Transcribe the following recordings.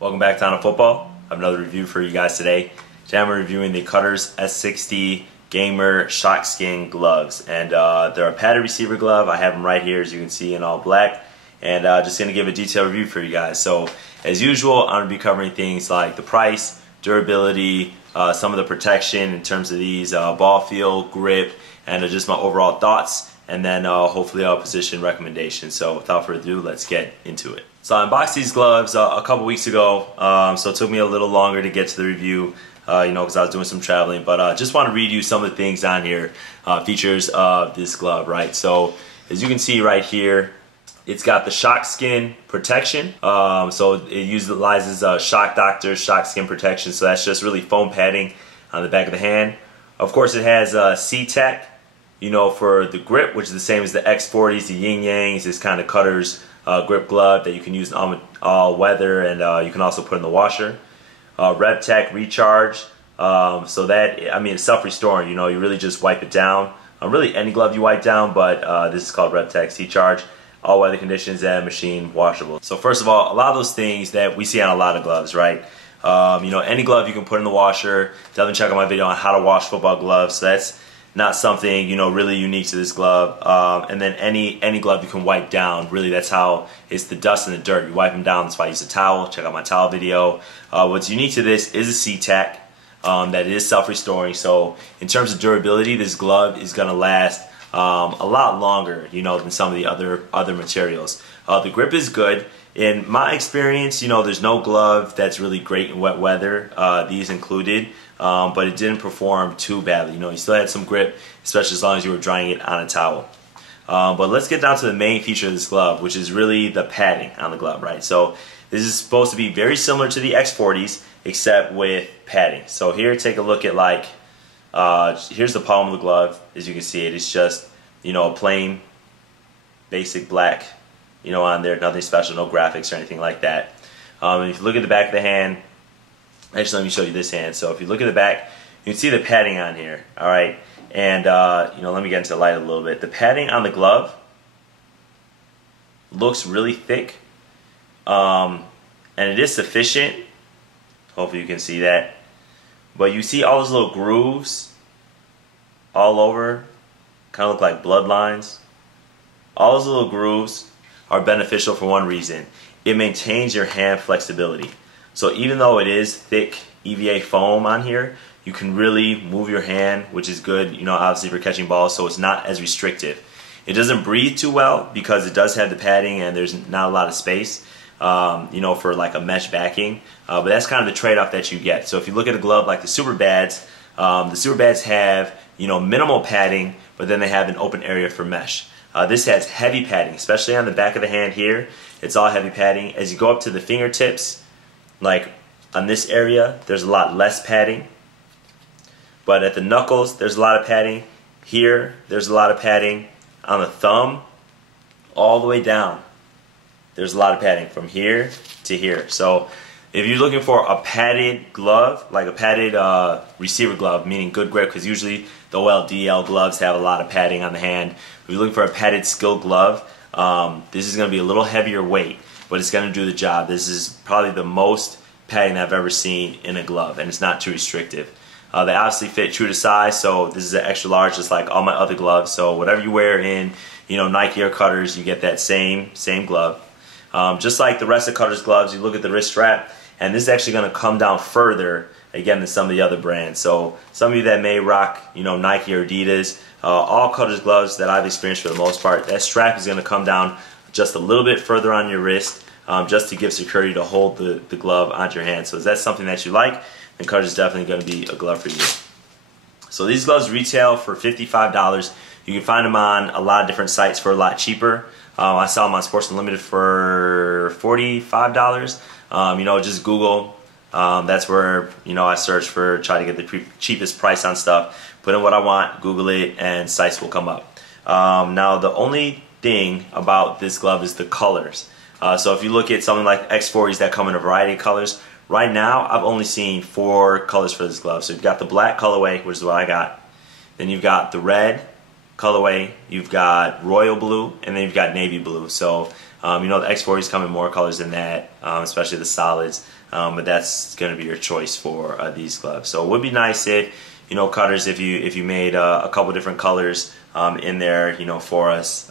Welcome back to On a Football. I have another review for you guys today. Today I'm reviewing the Cutters S60 Gamer ShockSkin gloves, and they're a padded receiver glove. I have them right here, as you can see, in all black, and just going to give a detailed review for you guys. So, as usual, I'm going to be covering things like the price, durability, some of the protection in terms of these, ball feel, grip, and just my overall thoughts, and then hopefully a position recommendation. So, without further ado, let's get into it. So I unboxed these gloves a couple weeks ago, so it took me a little longer to get to the review, because I was doing some traveling, but just want to read you some of the things on here, features of this glove, right? So as you can see right here, it's got the ShockSkin protection, so it utilizes Shock Doctor's ShockSkin protection, so that's just really foam padding on the back of the hand. Of course it has C-Tac, for the grip, which is the same as the X40s, the Yin Yangs, this kind of Cutters grip glove that you can use in all weather, and you can also put in the washer. RevTech recharge, so that, it's self-restoring, you really just wipe it down. Really any glove you wipe down, but this is called RevTech C-Charge. All weather conditions and machine washable. So first of all, a lot of those things that we see on a lot of gloves, right? Any glove you can put in the washer. Definitely check out my video on how to wash football gloves. So that's not something really unique to this glove. And then any glove you can wipe down. Really, that's how it's the dust and the dirt. You wipe them down. That's why I use a towel. Check out my towel video. What's unique to this is a C-Tac that is self-restoring. So in terms of durability, this glove is gonna last a lot longer, than some of the other materials. The grip is good. In my experience, there's no glove that's really great in wet weather, these included, but it didn't perform too badly. You still had some grip, especially as long as you were drying it on a towel. But let's get down to the main feature of this glove, which is really the padding on the glove, right? So this is supposed to be very similar to the X40s, except with padding. So here, take a look at here's the palm of the glove. As you can see, it's just, a plain, basic black, on there, nothing special, no graphics or anything like that. If you look at the back of the hand, actually let me show you this hand. So if you look at the back, you can see the padding on here, alright? And, let me get into the light a little bit. The padding on the glove looks really thick, and it is sufficient. Hopefully you can see that. But you see all those little grooves all over, kind of look like bloodlines. All those little grooves are beneficial for one reason. It maintains your hand flexibility. So even though it is thick EVA foam on here, you can really move your hand, which is good, obviously for catching balls, so it's not as restrictive. It doesn't breathe too well because it does have the padding and there's not a lot of space, for like a mesh backing. But that's kind of the trade-off that you get. So if you look at a glove like the Superbads have, minimal padding, but then they have an open area for mesh. This has heavy padding, especially on the back of the hand here. It's all heavy padding. As you go up to the fingertips, like on this area, there's a lot less padding. But at the knuckles, there's a lot of padding. Here, there's a lot of padding. On the thumb, all the way down, there's a lot of padding from here to here. So if you're looking for a padded glove, like a padded receiver glove, meaning good grip, because usually the OLDL gloves have a lot of padding on the hand. If you're looking for a padded skill glove, this is going to be a little heavier weight, but it's going to do the job. This is probably the most padding I've ever seen in a glove, and it's not too restrictive. They obviously fit true to size, so this is an extra large, just like all my other gloves. So whatever you wear in, Nike or Cutters, you get that same glove. Just like the rest of Cutters gloves, you look at the wrist strap, and this is actually going to come down further, again, than some of the other brands. So some of you that may rock, Nike or Adidas, all Cutters gloves that I've experienced for the most part, that strap is going to come down just a little bit further on your wrist, just to give security to hold the glove onto your hand. So is that something that you like? Then Cutters is definitely going to be a glove for you. So these gloves retail for $55. You can find them on a lot of different sites for a lot cheaper. I saw them on Sports Unlimited for $45. Just Google. That's where I search for, try to get the cheapest price on stuff. Put in what I want, Google it, and sites will come up. Now the only thing about this glove is the colors. So if you look at something like X40s that come in a variety of colors, right now I've only seen 4 colors for this glove. So you've got the black colorway, which is what I got. Then you've got the red colorway, you've got royal blue, and then you've got navy blue. So the X40s come in more colors than that, especially the solids. but that's going to be your choice for these gloves. So it would be nice if, you know, cutters, if you made a couple different colors in there, you know, for us,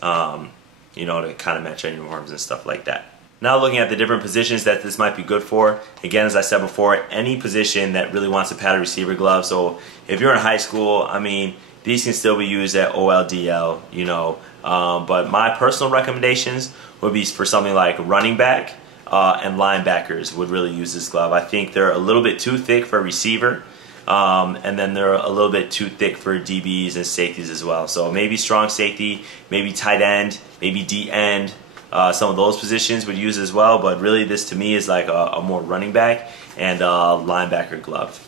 you know, to kind of match our uniforms and stuff like that. Now looking at the different positions that this might be good for, again, as I said before, any position that really wants a padded receiver glove. So if you're in high school, I mean, these can still be used at OLDL, you know, but my personal recommendations would be for something like running back and linebackers would really use this glove. I think they're a little bit too thick for a receiver, and then they're a little bit too thick for DBs and safeties as well. So maybe strong safety, maybe tight end, maybe D end. Some of those positions would use as well, but really this to me is like a more running back and linebacker glove.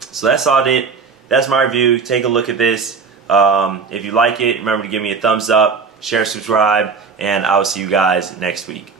So that's all it. That's my review. Take a look at this. If you like it, remember to give me a thumbs up, share, subscribe, and I will see you guys next week.